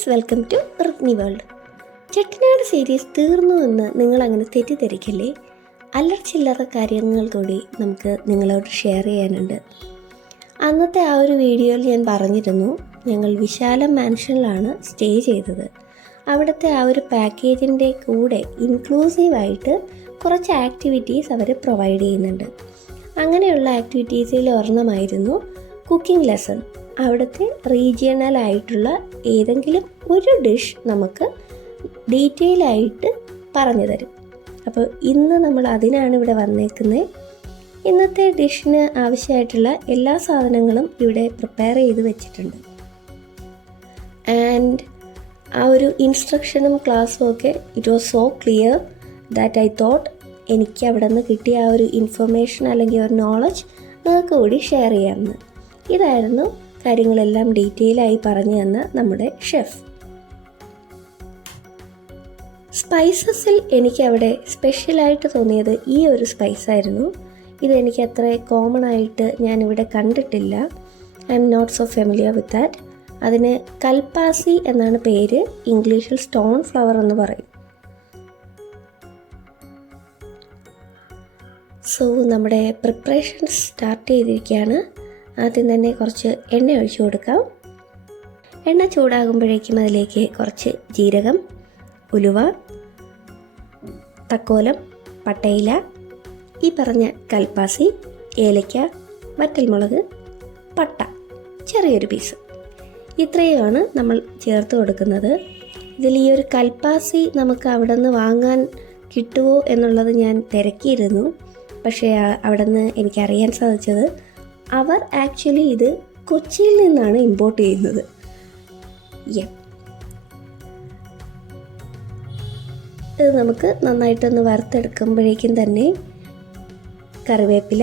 Friends, welcome to Rithni world. Chettinad series തീർന്നു എന്ന് നിങ്ങളങ്ങനെ തെറ്റിദ്ധരിക്കല്ലേ. അല്ലറച്ചില്ലറ കാര്യങ്ങൾ കൂടി നമുക്ക് നിങ്ങളോട് ഷെയർ ചെയ്യാനുണ്ട്. അന്നത്തെ ആ ഒരു വീഡിയോയിൽ ഞാൻ പറഞ്ഞിരുന്നു, ഞങ്ങൾ വിശാലം മാൻഷനിലാണ് സ്റ്റേ ചെയ്തത്. അവിടുത്തെ ആ ഒരു പാക്കേജിൻ്റെ കൂടെ ഇൻക്ലൂസീവായിട്ട് കുറച്ച് ആക്ടിവിറ്റീസ് അവർ പ്രൊവൈഡ് ചെയ്യുന്നുണ്ട്. അങ്ങനെയുള്ള ആക്ടിവിറ്റീസിൽ ഒരെണ്ണമായിരുന്നു കുക്കിംഗ് ലെസൺ. അവിടുത്തെ റീജിയണൽ ആയിട്ടുള്ള ഏതെങ്കിലും ഒരു ഡിഷ് നമുക്ക് ഡീറ്റെയിൽ ആയിട്ട് പറഞ്ഞു തരും. അപ്പോൾ ഇന്ന് നമ്മൾ അതിനാണ് ഇവിടെ വന്നേക്കുന്നത്. ഇന്നത്തെ ഡിഷിന് ആവശ്യമായിട്ടുള്ള എല്ലാ സാധനങ്ങളും ഇവിടെ പ്രിപ്പയർ ചെയ്ത് വെച്ചിട്ടുണ്ട്. ആൻഡ് ആ ഒരു ഇൻസ്ട്രക്ഷനും ക്ലാസ്സും ഒക്കെ it was so clear that I thought എനിക്ക് അവിടെ നിന്ന് കിട്ടിയ ആ ഒരു ഇൻഫർമേഷൻ അല്ലെങ്കിൽ ഒരു നോളജ് നിങ്ങൾക്ക് കൂടി ഷെയർ ചെയ്യാമെന്ന്. ഇതായിരുന്നു കാര്യങ്ങളെല്ലാം ഡീറ്റെയിലായി പറഞ്ഞു തന്ന നമ്മുടെ ഷെഫ്. സ്പൈസസിൽ എനിക്കവിടെ സ്പെഷ്യലായിട്ട് തോന്നിയത് ഈ ഒരു സ്പൈസായിരുന്നു. ഇതെനിക്ക് അത്ര കോമൺ ആയിട്ട് ഞാനിവിടെ കണ്ടിട്ടില്ല. I'm not so familiar with that. അതിന് കൽപ്പാസി എന്നാണ് പേര്. ഇംഗ്ലീഷിൽ സ്റ്റോൺ ഫ്ലവർ എന്ന് പറയും. സോ നമ്മുടെ പ്രിപ്പറേഷൻസ് സ്റ്റാർട്ട് ചെയ്തിരിക്കുകയാണ്. ആദ്യം തന്നെ കുറച്ച് എണ്ണ ഒഴിച്ചു കൊടുക്കാം. എണ്ണ ചൂടാകുമ്പോഴേക്കും അതിലേക്ക് കുറച്ച് ജീരകം, ഉലുവ, തക്കോലം, പട്ടയില, ഈ പറഞ്ഞ കൽപ്പാസി, ഏലയ്ക്ക, വറ്റൽമുളക്, പട്ട, ചെറിയൊരു പീസ്, ഇത്രയുമാണ് നമ്മൾ ചേർത്ത് കൊടുക്കുന്നത്. ഇതിൽ ഈ ഒരു കൽപ്പാസി നമുക്ക് അവിടെ നിന്ന് വാങ്ങാൻ കിട്ടുമോ എന്നുള്ളത് ഞാൻ തിരക്കിയിരുന്നു. പക്ഷേ അവിടെ നിന്ന് എനിക്കറിയാൻ സാധിച്ചത് അവർ ആക്ച്വലി ഇത് കൊച്ചിയിൽ നിന്നാണ് ഇമ്പോർട്ട് ചെയ്യുന്നത്. ഇത് നമുക്ക് നന്നായിട്ടൊന്ന് വറുത്തെടുക്കുമ്പോഴേക്കും തന്നെ കറിവേപ്പില,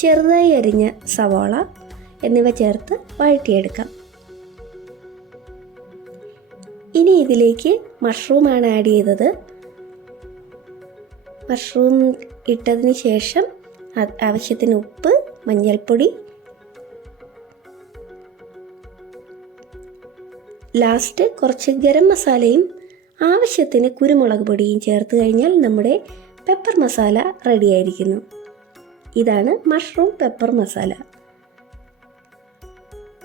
ചെറുതായി അരിഞ്ഞ സവാള എന്നിവ ചേർത്ത് വഴറ്റിയെടുക്കാം. ഇനി ഇതിലേക്ക് മഷ്റൂമാണ് ആഡ് ചെയ്തത്. മഷ്റൂം ഇട്ടതിന് ശേഷം ആവശ്യത്തിന് ഉപ്പ്, മഞ്ഞൾപ്പൊടി, ലാസ്റ്റ് കുറച്ച് ഗരം മസാലയും ആവശ്യത്തിന് കുരുമുളക് പൊടിയും ചേർത്ത് കഴിഞ്ഞാൽ നമ്മുടെ പെപ്പർ മസാല റെഡി ആയിരിക്കുന്നു. ഇതാണ് മഷ്റൂം പെപ്പർ മസാല.